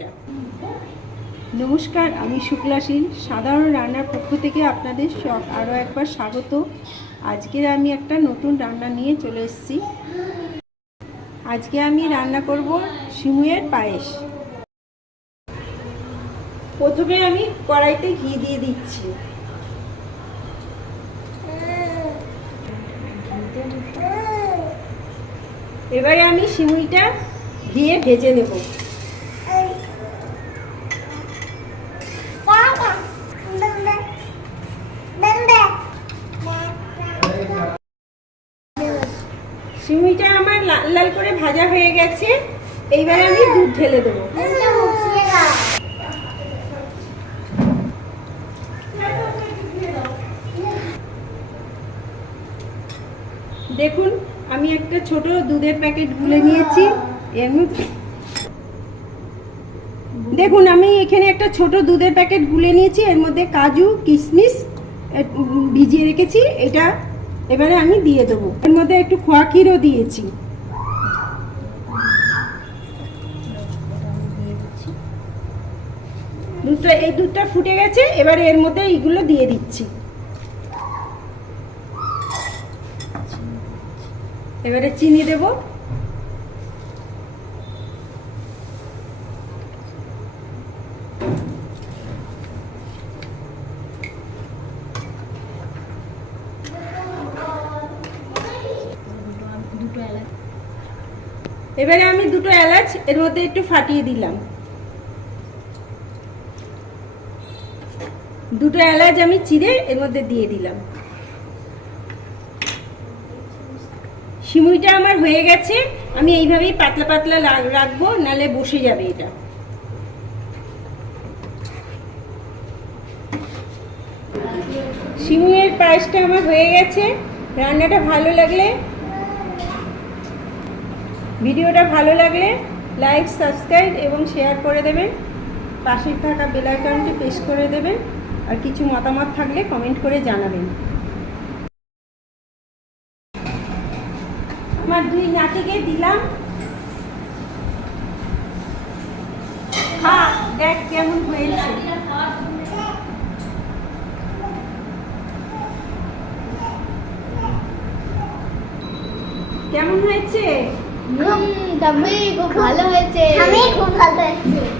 এটা। নমস্কার, আমি শুক্লাশীল সাধারণ রান্নার পক্ষ থেকে আপনাদের আরও একবার স্বাগত। আজকে আমি একটা নতুন রান্না নিয়ে চলে এসেছি। আজকে আমি রান্না করব সিমুইয়ের পায়েস। প্রথমে আমি কড়াইতে ঘি দিয়ে দিচ্ছি। এবারে আমি সিমুইটা দিয়ে ভেজে নেব। সিমুইটা আমার লাল লাল করে ভাজা হয়ে গেছে। এইবারে আমি দুধ ঢেলে দেবো। দেখুন, আমি একটা ছোট দুধের প্যাকেট গুলে নিয়েছি। দেখুন, আমি এখানে একটা ছোট দুধের প্যাকেট গুলে নিয়েছি। এর মধ্যে কাজু কিশমিশ ভিজিয়ে রেখেছি। এটা এবারে আমি দিয়ে দেবো। এর মধ্যে একটু খোয়া ক্ষীরও দিয়েছি। দুধটা ফুটে গেছে। এবারে এর মধ্যে এইগুলো দিয়ে দিচ্ছি। এবারে চিনি দেব। এবারে আমি দুটো এলাচ এর মধ্যে একটু ফাটিয়ে দিলাম। দুটো এলাচ আমি চিড়ে এর মধ্যে দিয়ে দিলাম। সিমুইটা আমার হয়ে গেছে। আমি এইভাবেই পাতলা পাতলা রাখবো, নালে বসে যাবে এটা। সিমুইয়ের পায়েসটা আমার হয়ে গেছে। রান্নাটা ভালো লাগলে, ভিডিওটা ভালো লাগলে লাইক, সাবস্ক্রাইব এবং শেয়ার করে দেবেন। পাশে থাকা বেল আইকনটি প্রেস করে দেবেন। আর কিছু মতামত থাকলে কমেন্ট করে জানাবেন। আমার দুই নাতিকে দিলাম। হ্যাঁ, দেখ কেমন হয়েছে। কেমন হয়েছে? খুব ভালো হয়েছে। আমি খুব ভালো হয়েছে।